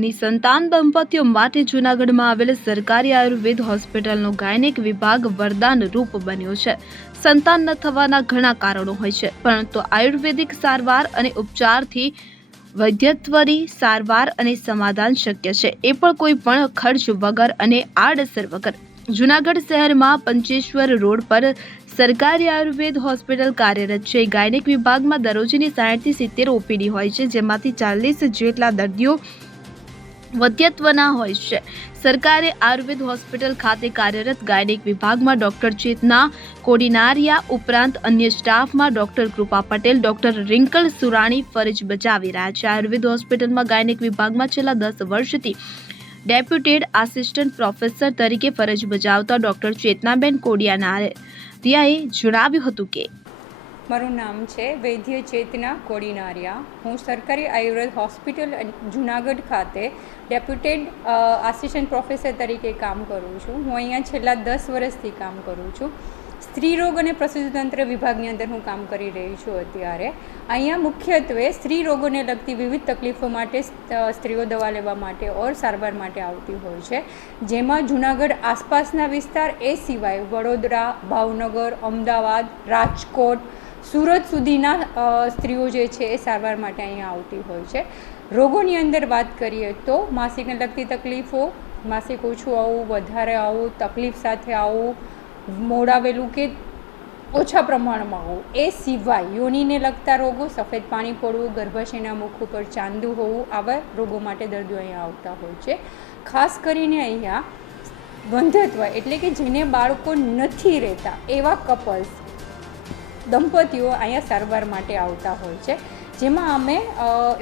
નિસંતાન દંપતીઓ માટે જૂનાગઢમાં આવેલ સરકારી આયુર્વેદ હોસ્પિટલનો ગાયનેક વિભાગ વરદાન રૂપ બન્યો છે। સંતાન ન થવાના ઘણા કારણો હોય છે, પરંતુ આયુર્વેદિક સારવાર અને ઉપચારથી વૈદ્યત્વરી સારવાર અને સમાધાન શક્ય છે, એ પણ કોઈ પણ ખર્ચ વગર અને આડઅસર વગર। જૂનાગઢ શહેરમાં પંચેશ્વર રોડ પર સરકારી આયુર્વેદ હોસ્પિટલ કાર્યરત છે। ગાયનેક વિભાગમાં દરરોજની 60 થી 70 ઓપીડી હોય છે, જેમાંથી 40 જેટલા દર્દીઓ વૈદ્યત્વના હોય છે। સરકારી આયુર્વેદ હોસ્પિટલ ખાતે કાર્યરત ગાયનેક વિભાગમાં ડોક્ટર ચેतना કોડીનારિયા ઉપરાંત અન્ય સ્ટાફમાં ડોક્ટર કૃપા પટેલ, ડોક્ટર રિંકલ સુરાણી ફરજ બજાવી રહ્યા છે। આયુર્વેદ હોસ્પિટલમાં ગાયનેક વિભાગમાં છેલ્લા 10 વર્ષથી ડેપ્યુટેડ આસિસ્ટન્ટ પ્રોફેસર તરીકે ફરજ બજાવતા ડોક્ટર ચેતનાબેન કોડિયાનારિયાએ જણાવ્યું હતું કે મારું નામ છે વૈદ્ય ચેतना કોડીનારિયા। હું સરકારી આયુર્વેદ હોસ્પિટલ જૂનાગઢ ખાતે ડેપ્યુટેડ આસિસ્ટન્ટ પ્રોફેસર તરીકે કામ કરું છું। હું અહીંયા છેલ્લા 10 વર્ષથી કામ કરું છું। સ્ત્રી રોગ અને પ્રસૂતિતંત્ર વિભાગની અંદર હું કામ કરી રહી છું। અત્યારે અહીંયા મુખ્યત્વે સ્ત્રી રોગોને લગતી વિવિધ તકલીફો માટે સ્ત્રીઓ દવા લેવા માટે ઓર સારવાર માટે આવતી હોય છે, જેમાં જૂનાગઢ આસપાસના વિસ્તાર એ સિવાય વડોદરા, ભાવનગર, અમદાવાદ, રાજકોટ, સુરત સુધીના સ્ત્રીઓ જે છે એ સારવાર માટે અહીંયા આવતી હોય છે। રોગોની અંદર વાત કરીએ તો માસિકને લગતી તકલીફો, માસિક ઓછું આવવું, વધારે આવવું, તકલીફ સાથે આવવું, મોડાવેલું કે ઓછા પ્રમાણમાં હોવું, એ સિવાય યોનિને લગતા રોગો, સફેદ પાણી પડવું, ગર્ભાશયના મુખ ઉપર ચાંદુ હોવું, આવા રોગો માટે દર્દીઓ અહીંયા આવતા હોય છે। ખાસ કરીને અહીંયા વંધ્યત્વ એટલે કે જેને બાળકો નથી રહેતા એવા કપલ્સ દંપતીઓ અહીંયા સારવાર માટે આવતા હોય છે, જેમાં અમે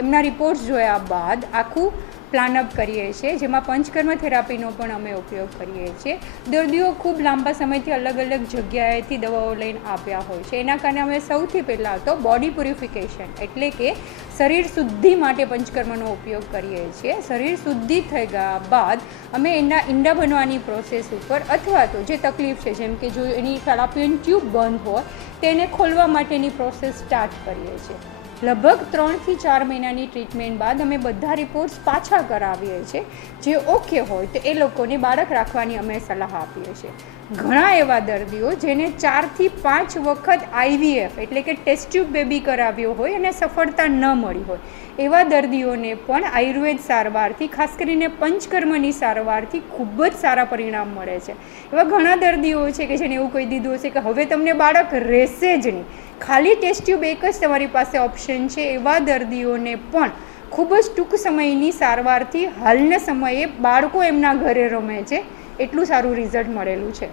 એમના રિપોર્ટ્સ જોયા બાદ આખું પ્લાનઅપ કરીએ છીએ, જેમાં પંચકર્મ થેરાપીનો પણ અમે ઉપયોગ કરીએ છીએ। દર્દીઓ ખૂબ લાંબા સમયથી અલગ અલગ જગ્યાએથી દવાઓ લઈને આવ્યા હોય છે, એના કારણે અમે સૌથી પહેલાં તો બોડી પ્યુરિફિકેશન એટલે કે શરીર શુદ્ધિ માટે પંચકર્મનો ઉપયોગ કરીએ છીએ। શરીર શુદ્ધિ થઈ ગયા બાદ અમે એના ઈંડા બનવાની પ્રોસેસ ઉપર અથવા તો જે તકલીફ છે, જેમ કે જો એની ફેલોપિયન ટ્યુબ બંધ હોય તેને ખોલવા માટેની પ્રોસેસ સ્ટાર્ટ કરીએ છીએ। લગભગ 3 થી 4 મહિનાની ટ્રીટમેન્ટ બાદ અમે બધા રિપોર્ટ્સ પાછા કરાવીએ છીએ। જે ઓકે હોય તો એ લોકોને બાળક રાખવાની અમે સલાહ આપીએ છીએ। ઘણા એવા દર્દીઓ જેને 4 થી 5 વખત IVF એટલે કે ટેસ્ટ ટ્યુબ બેબી કરાવ્યો હોય અને સફળતા ન મળી હોય, એવા દર્દીઓને પણ આયુર્વેદ સારવારથી, ખાસ કરીને પંચકર્મની સારવારથી ખૂબ જ સારા પરિણામ મળે છે। એવા ઘણા દર્દીઓ છે કે જેને એવું કહી દીધું હશે કે હવે તમને બાળક રહેશે જ નહીં, ખાલી ટેસ્ટ ટ્યુબ એક જ તમારી પાસે ઓપ્શન છે, એવા દર્દીઓને પણ ખૂબ જ ટૂંક સમયની સારવારથી હાલના સમયે બાળકો એમના ઘરે રમે છે, એટલું સારું રિઝલ્ટ મળેલું છે।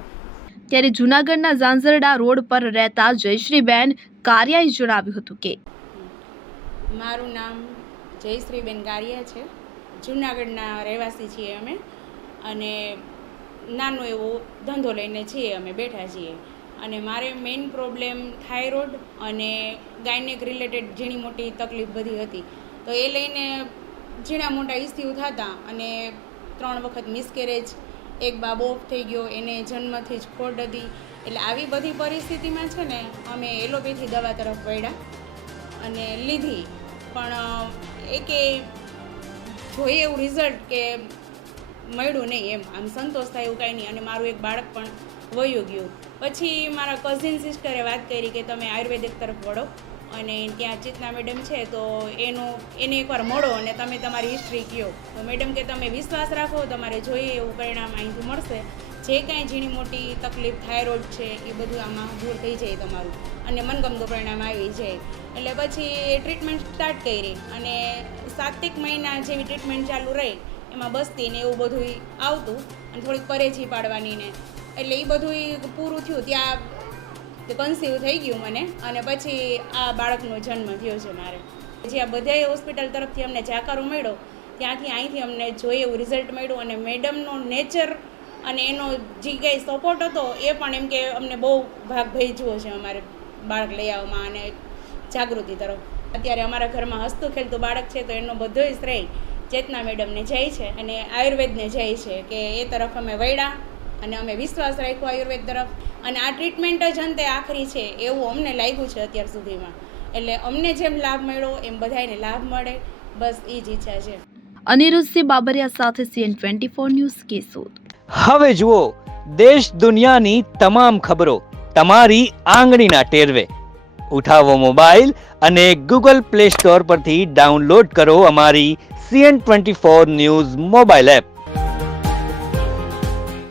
ત્યારે જૂનાગઢના ઝાંઝરડા રોડ પર રહેતા જયશ્રીબેન કારિયાએ જણાવ્યું હતું કે મારું નામ જયશ્રીબેન કારિયા છે। જૂનાગઢના રહેવાસી છીએ અમે, અને નાનો એવો ધંધો લઈને છીએ, અમે બેઠા છીએ। અને મારે મેઇન પ્રોબ્લેમ થાઇરોઇડ અને ગાયનેક રિલેટેડ ઝીણી મોટી તકલીફ બધી હતી, તો એ લઈને ઝીણા મોટા ઇસ્યુ થતા અને 3 વખત મિસકેરેજ, એક બાબો ઓફ થઈ ગયો, એને જન્મથી જ ખોડ હતી, એટલે આવી બધી પરિસ્થિતિમાં છે ને અમે એલોપેથી દવા તરફ વળ્યા અને લીધી, પણ એકે જોઈએ એવું રિઝલ્ટ કે મળ્યું નહીં, એમ આમ સંતોષ થાય એવું કાંઈ નહીં, અને મારું એક બાળક પણ વયું ગયું। પછી મારા કઝિન સિસ્ટરે વાત કરી કે તમે આયુર્વેદિક તરફ વળો, અને ત્યાં ચેતના મેડમ છે તો એને એકવાર મળો અને તમે તમારી હિસ્ટ્રી કહો, તો મેડમ કે તમે વિશ્વાસ રાખો, તમારે જોઈએ એવું પરિણામ અહીંથી મળશે, જે કાંઈ ઝીણી મોટી તકલીફ થાઇરોઇડ છે એ બધું આમાં દૂર થઈ જાય તમારું, અને મનગમતું પરિણામ આવી જાય। એટલે પછી ટ્રીટમેન્ટ સ્ટાર્ટ કરી અને 7 મહિના જેવી ટ્રીટમેન્ટ ચાલુ રહી, એમાં બસ્તી ને એવું બધું આવતું અને થોડીક પરેજી પાડવાની ને, એટલે એ બધું પૂરું થયું ત્યાં કન્સીવ થઈ ગયું મને, અને પછી આ બાળકનો જન્મ થયો છે મારે। જ્યાં બધાય હોસ્પિટલ તરફથી અમને જાકારો મળ્યો, ત્યાંથી અહીંથી અમને જોઈએ એવું રિઝલ્ટ મળ્યું, અને મેડમનો નેચર અને એનો જે કંઈ સપોર્ટ હતો એ પણ એમ કે અમને બહુ ભાગ ભજવો છે અમારે બાળક લઈ આવવામાં અને જાગૃતિ તરફ। અત્યારે અમારા ઘરમાં હસતું ખેલતું બાળક છે, તો એનો બધો શ્રેય ચેતના મેડમને જાય છે અને આયુર્વેદને જાય છે કે એ તરફ અમે વળ્યા અને અમે વિશ્વાસ રાખ્યો આયુર્વેદ તરફ, અને આ ટ્રીટમેન્ટ જ અંતે આખરી છે એવું અમને લાગ્યું છે અત્યાર સુધીમાં। એટલે અમને જેમ લાભ મળ્યો એમ બધાને લાભ મળે, બસ એ જ ઈચ્છા છે। અનિરુદ્ધસિંહ બાબરિયા સાથે CN24 ન્યૂઝ કેશોદ. હવે જુઓ દેશ દુનિયાની તમામ ખબરો તમારી આંગળીના ટેરવે. ઉઠાવો મોબાઈલ અને Google Play Store પરથી ડાઉનલોડ કરો અમારી CN24 ન્યૂઝ મોબાઈલ એપ.